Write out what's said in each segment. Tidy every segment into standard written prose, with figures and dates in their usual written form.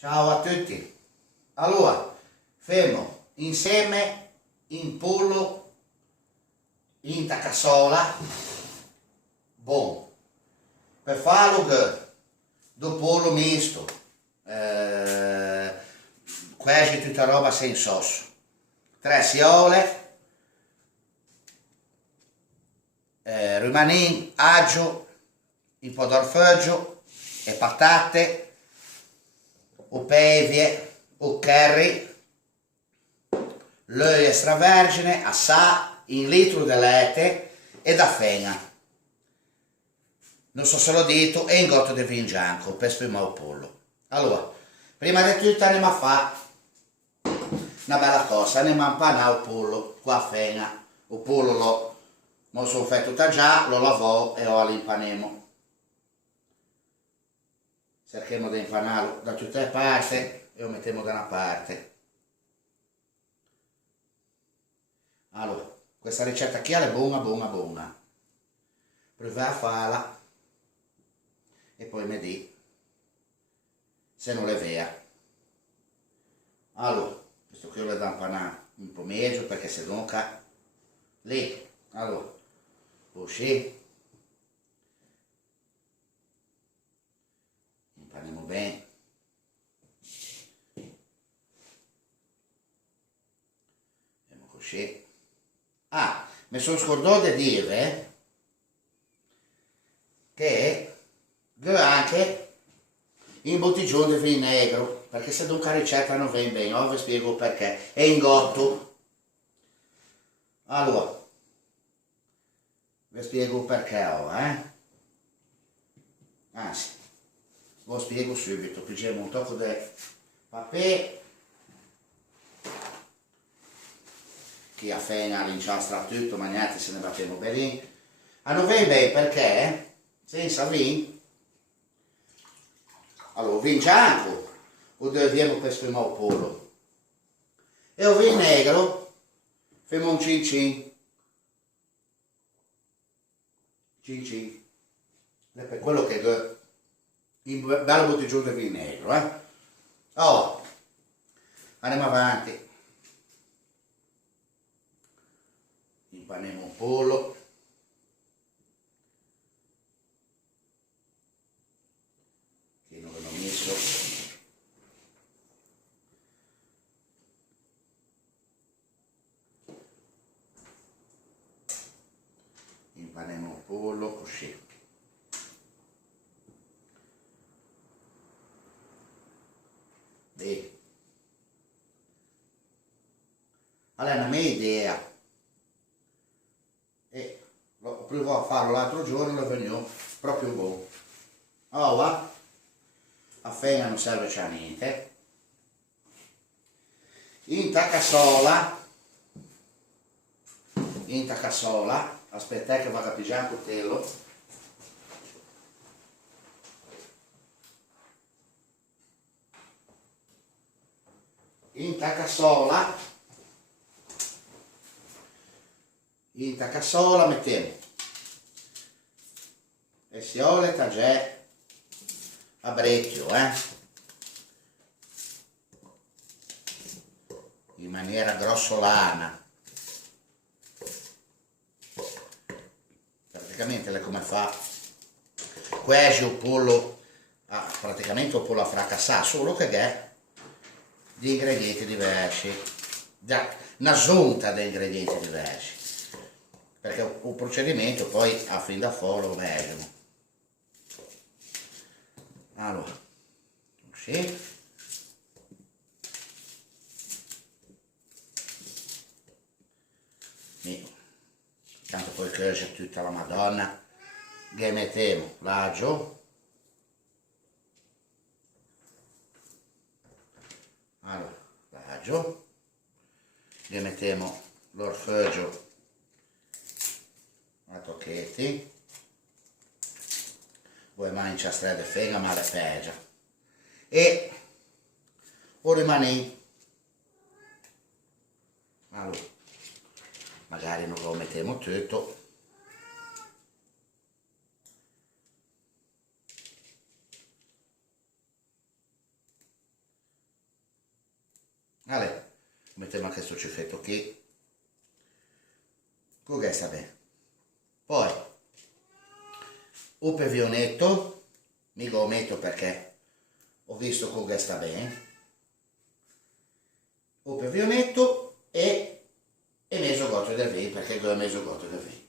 Ciao a tutti. Allora, fermo insieme in pollo in cassola. Buon. Per farlo do pollo misto. Quasi tutta roba senza osso. 3 siole, rumanin, aglio, un po' d'orfoggio e patate, o pevie, o curry, l'olio extravergine, assà, un litro di latte e da fena. Non so se l'ho detto, e un gotto di vin bianco per sfumare il pollo. Allora, prima di tutto andiamo a fare una bella cosa, andiamo a impanare il pollo qua a fena. Il pollo lo sono fatto già, lo lavò e ora lo impanemo. Cerchiamo di impanarlo da tutte le parti e lo mettiamo da una parte. Allora, questa ricetta qui è buona, buona, buona. Provate a farla e poi mi dite se non è vera. Allora, questo qui lo da impanare un po' meglio perché se no lì. Allora, così. Impaniamo bene. Vediamo così. Ah, mi sono scordato di dire che ho anche un bottiglione di vino negro, perché se dunque la ricetta non viene bene, ora vi spiego perché. È in gotto. Allora, vi spiego perché ora, Anzi, ve lo spiego subito. Pigiamo un tocco di papè, che a fena l'inciastra tutto, ma niente se ne battiamo bene. A non viene bene perché senza vino, allora vino bianco lo dobbiamo per sfumare il pollo e il vino negro facciamo un cin cin cin cin, è per quello che in bello bottiglione di vino negro, Allora, andiamo avanti, impaniamo un pollo. Che non l'ho messo. Impaniamo un pollo così. Bene. Allora, è una mia idea. E ho provato a farlo l'altro giorno e è venuto proprio buono. Allora, a fena non serve a niente. In cassola, aspettate che vada a pigiare il coltello. In cassola mettiamo le siole tagè a brecchio, in maniera grossolana, praticamente è come fa quasi un pollo, praticamente un pollo a fracassare, solo che è di ingredienti diversi, una giunta di ingredienti diversi, perché un procedimento poi a fin da fuori lo meglio. Allora, così. Tanto poi cresce tutta la Madonna, che mettiamo l'aglio. Allora, l'aglio, gli mettiamo l'orfoggio a tocchetti, poi mancia strade fega ma le pegia, e o rimane, allora, magari non lo mettiamo tutto, allora mettiamo anche questo ciuffetto qui, che sta bene. Poi un pevionetto, mi lo metto perché ho visto che sta bene, un pevionetto e mezzo goccio del vino, perché ho mezzo goccio del vino.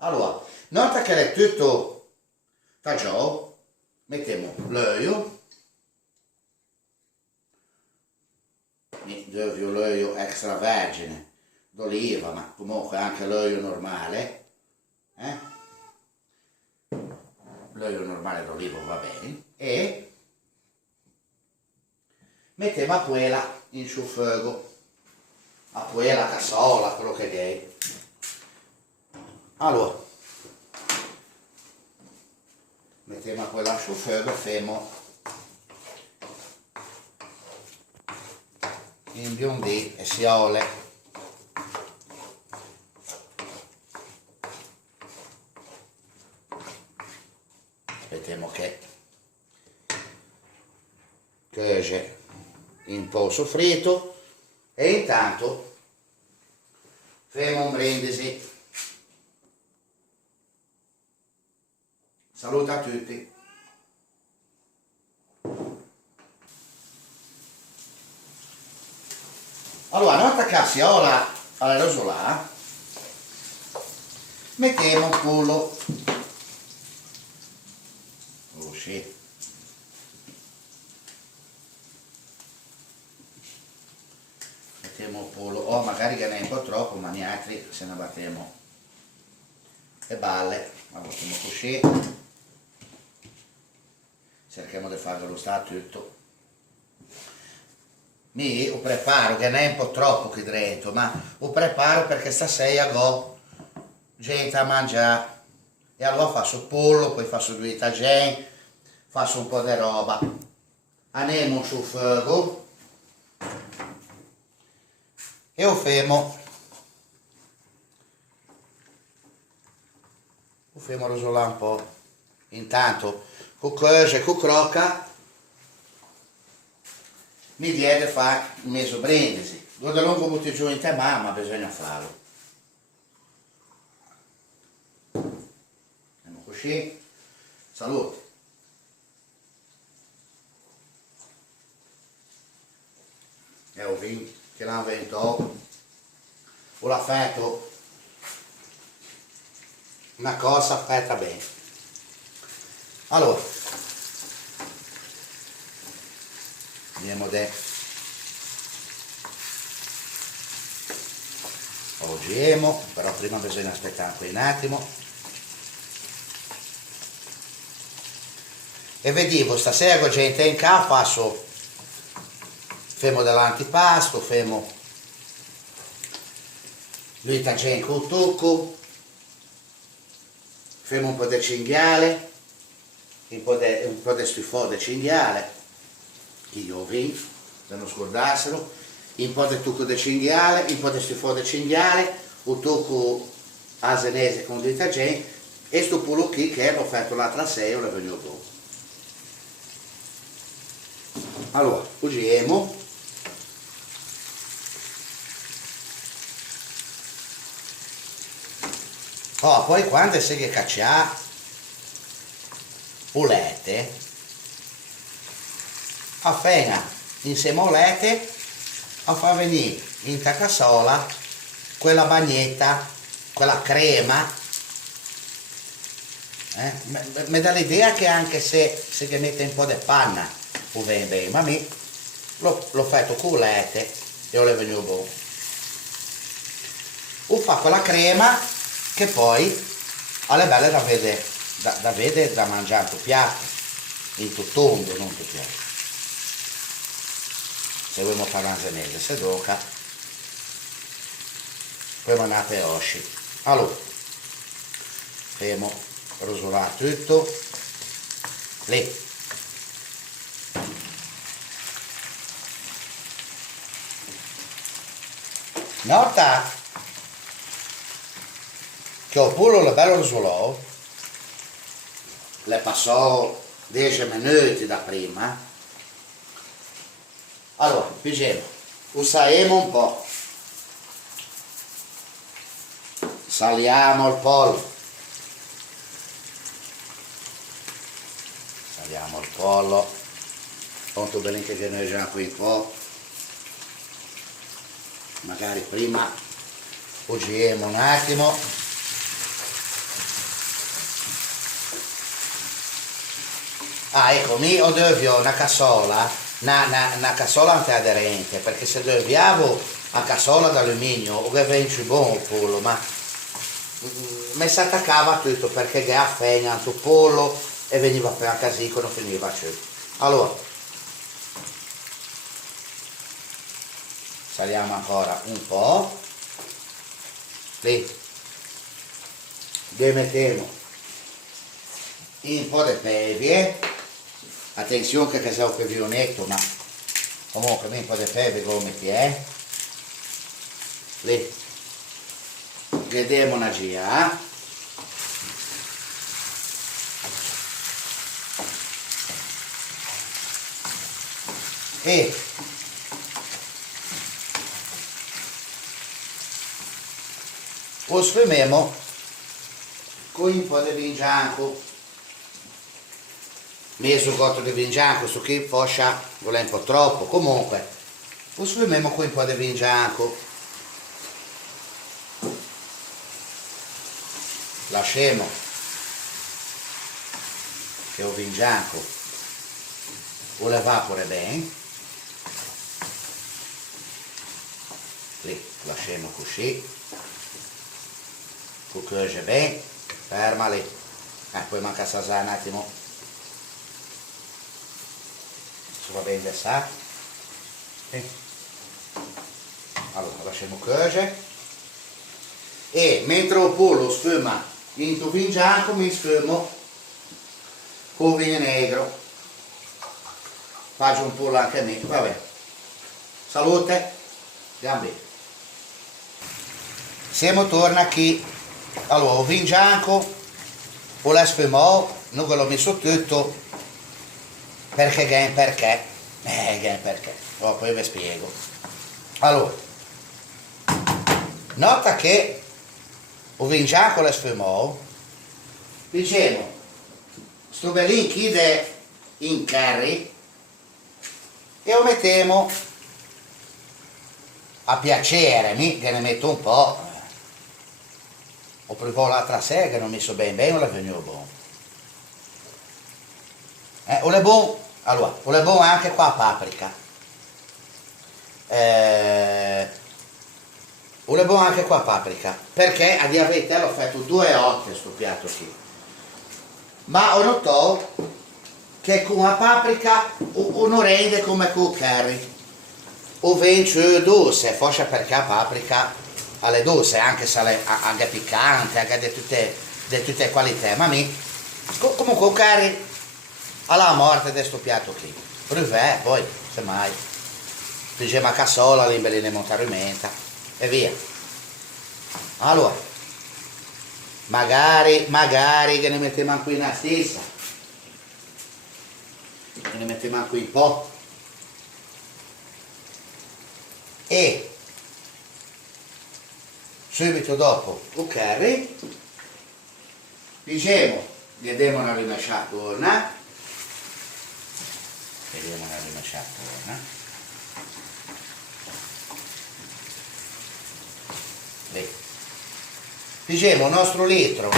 Allora, nota che è tutto già, mettiamo l'olio, l'olio extravergine d'oliva, ma comunque anche l'olio normale, l'olio normale d'oliva va bene, e mettiamo a quella in sul fuoco, a quella cassola, quello che è. Allora, mettiamo quella sul fuoco e facciamo imbiondì e siole. Aspettiamo che cuoce un po' soffritto e intanto facciamo un brindisi. Saluto a tutti. Allora, nota cassiola alla rosolà, mettiamo un pollo, così, mettiamo il pollo, o magari che ne è un po' troppo, ma neanche se ne battiamo le balle, ma mettiamo così, cerchiamo di farlo stare tutto. Mi lo preparo, che ne è un po' troppo qui dentro, ma lo preparo perché stasera ho gente a mangiare. E allora faccio pollo, poi faccio due tagine, faccio un po' di roba. Andiamo sul fuoco e lo facciamo rosolare un po'. Intanto, con cose, con crocca, mi viene a fare un mezzo brindisi. Quando lungo butti giù in te mamma, bisogna farlo. Andiamo così. Salute. E ho vinto, che l'hanno vinto. Ho l'ha fatto una cosa fatta bene. Allora, andiamo a oggiemo, però prima bisogna aspettare un attimo. E vediamo, stasera con gente in casa faccio dell'antipasto, facciamo due tagine con tocco, facciamo un po' di cinghiale, un po' di stufò di cinghiale, che io ho vinto, per non scordarselo, un po' di tocco di cinghiale, un po' di stufò di cinghiale, un tocco asenese con due tagine e sto pollo qui che l'ho fatto l'altra sera, l'ho venuto dopo. Allora, usiamo poi quando si che caccia ulete appena insieme a ulete a far venire in cassola quella bagnetta, quella crema, mi dà l'idea che anche se che mette un po' di panna o bene, ma me l'ho fatto con ulete e lo venuto buono. Ho fatto quella crema che poi alle belle da vedere da mangiare in tuo piatto, in tuo tondo, non tuo piatto. Se vogliamo fare una senese, se doca, poi mandate osci. Allora, facciamo rosolare tutto, lì. Nota che il pollo è bello rosolò, le passò 10 minuti da prima. Allora, pigliamo, usiamo un po', saliamo il pollo, tanto bene che noi già qui un po', magari prima usiamo un attimo. Ah, ecco, mi ho dovuto una cassola, una cassola antiaderente, perché se dovevo una cassola d'alluminio, o che viene più buono il pollo, ma mi si attaccava tutto perché che affegna il pollo e veniva per a casico, non finiva più. Allora, saliamo ancora un po', lì, mettiamo un po' di pepe, attenzione che sia più netto, ma comunque un po' di pepe lo metti, lì, vediamo una gira, e lo sfumiamo con un po' di vino bianco, mezzo gotto di vino bianco, su chi foscia vuole un po' troppo, comunque lo sfumiamo con un po' di vino bianco, lasciamo che il vino bianco lo evapora bene, lì lasciamo così, cuoce bene, ferma lì, poi manca assaggiare un attimo, se va bene sa, allora lasciamo cuocere, e mentre il pollo sfuma in tuo vino bianco mi sfumo con vino negro, faccio un pollo anche a me, va bene, salute, gambe. Siamo torna qui, allora il vino bianco o l'ho sfumato, non ve l'ho messo tutto perché che è un perché, oh, poi vi spiego. Allora, nota che il vino bianco l'ho sfumato, diciamo, sto bellin chiede in curry e lo mettiamo a piacere, che ne metto un po'. Ho provato l'altra sera che non ho messo bene, non è venuto buono. O è buono, allora, o è buono anche qua a paprika. O è buono anche qua a paprika, perché a diabete l'ho fatto 2 volte sto piatto qui. Ma ho notato che con la paprika non rende come con il curry. O viene dolce, forse perché la paprika alle dolce, anche se è anche piccante, anche di tutte le qualità, ma comunque il curry alla morte di questo piatto qui. Provè, poi, semmai, pigiamo a cassola, l'imbelliniamo montarimenta e via. Allora, magari che ne mettiamo anche una stessa, che ne mettiamo anche un po', e subito dopo il curry diciamo gli diamo una rimesciatura, diciamo il nostro litro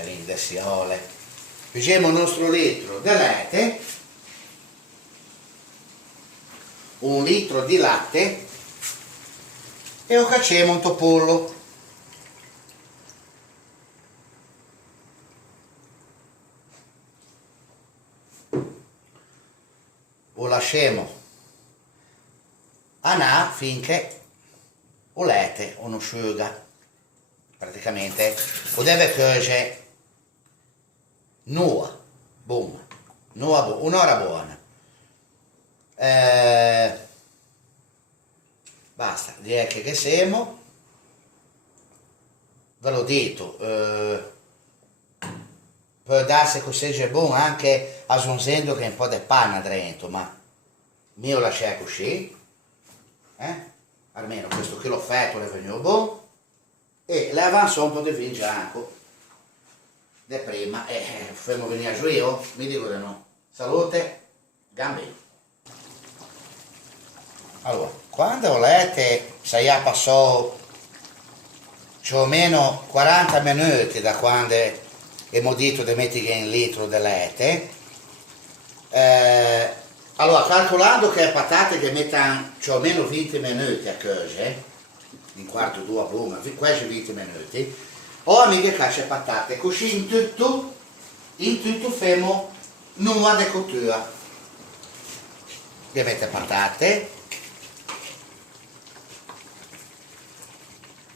di siole, diciamo il nostro litro di latte, 1 litro di latte, e lo cacciamo un pollo. Lo lasciamo andare finché o latte o non asciuga, praticamente lo deve cuocere un'ora buona. Basta, direi che siamo. ve l'ho detto, può darsi che sia buono anche aggiungendo che un po' di panna dentro, ma io lascio così, almeno questo che l'ho fatto è venuto buono, e le avanzo un po' di vino bianco di prima e facciamo venire giù io, mi dico di no. Salute, gambe. Allora, quando volete, se ya passò più o meno 40 minuti da quando abbiamo detto di mettere in litro di latte, allora calcolando che le patate che mettono più o meno 20 minuti a cuocere, un quarto d'ora prima, quasi 20 minuti, ho amiche che patate, così in tutto facciamo nuova di cottura. Mette patate,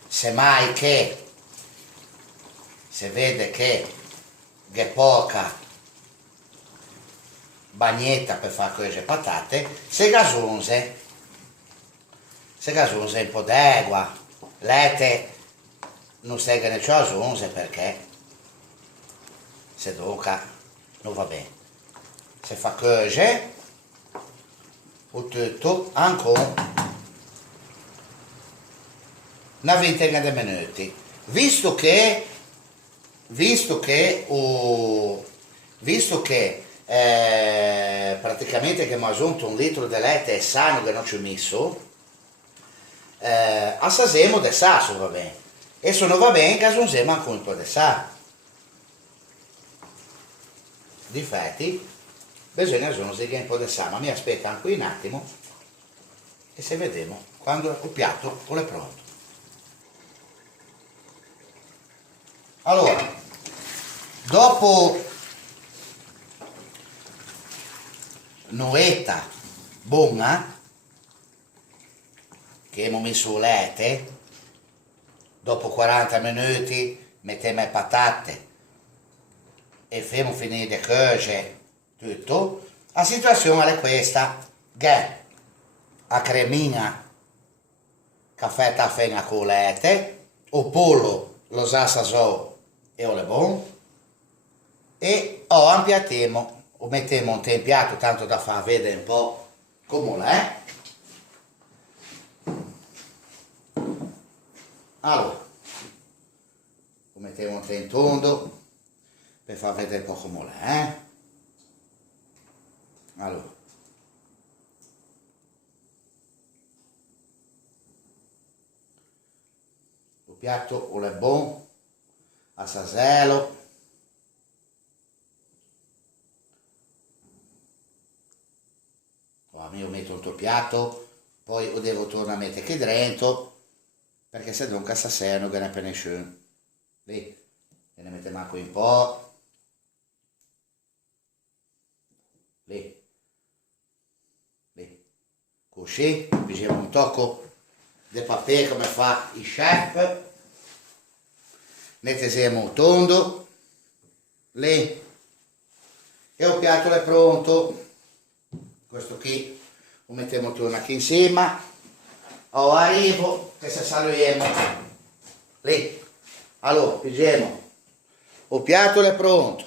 semmai che se vede che è poca bagnetta per fare queste patate, se gasonze un po' d'acqua, latte non sega ne c'ho gasonze perché se doca non va bene. Se fa cuocere o tutto ancora una ventina di minuti, visto che praticamente che mi ha aggiunto un litro di latte è sano che non ci ho messo, assasemo del sasso va bene, e se non va bene che aggiungiamo anche un po' di sale. Difatti bisogna aggiungere un po' di sale, ma mi aspetta anche un attimo e se vediamo quando il piatto è pronto. Allora, dopo un'oretta buona che abbiamo messo il latte, dopo 40 minuti mettiamo le patate e facciamo finire di cuocere tutto, la situazione è questa, che a cremina caffè taffena con il latte, o pollo lo assaggiato e è buono, e ampiattiamo o mettiamo un tempiato tanto da far vedere un po' come è. Allora lo mettiamo in tondo per far vedere un po' come è. Allora il piatto è buono, a saselo. Io metto un tuo piatto, poi lo devo tornare a mettere qui dentro, perché se non stasera non ne appena nessuno. Lì, ne mettiamo anche un po'. Lì. Così, prendiamo un tocco di papè come fa il chef. Ne tesiamo un tondo. Lì. E il piatto è pronto. Questo qui lo mettiamo tutto qui insieme. Arrivo che se saliamo lì. Allora prendiamo il piatto è pronto,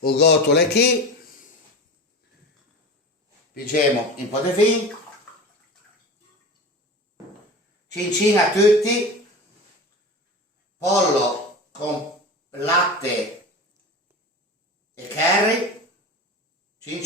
il gotto è qui, prendiamo un po' di vino, cincina a tutti, pollo con